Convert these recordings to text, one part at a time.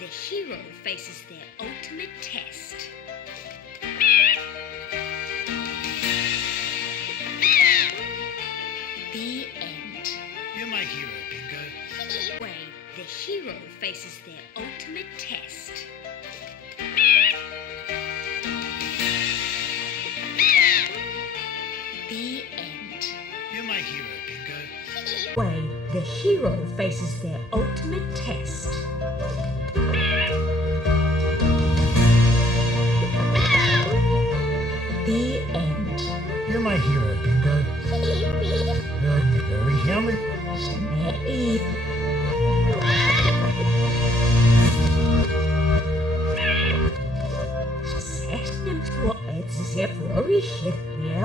the hero faces their ultimate test. The end. You're my hero, Bingo. Way the hero faces their ultimate test. The end. You're my hero, Bingo. Way the hero faces their ultimate test. The end. You're my hero, Bingo. Very helmet.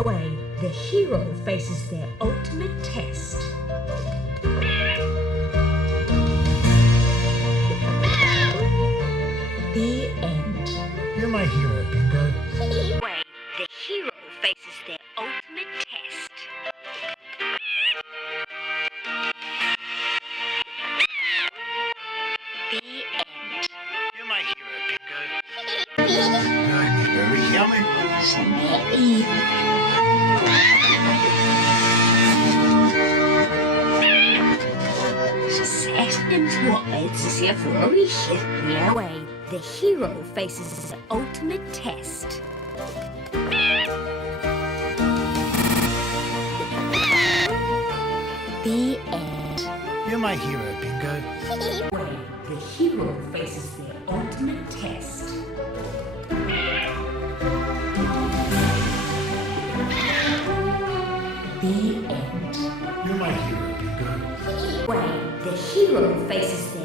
Way the hero faces their ultimate test. The end. You're my hero, Bingo. Way the hero faces their ultimate test. The end. You're my hero, Bingo. Very helmet. Way the hero faces the ultimate test. The end. You're my hero, Bingo. Way the hero faces their ultimate test. The end. You're my hero, Bingo. Way the hero faces their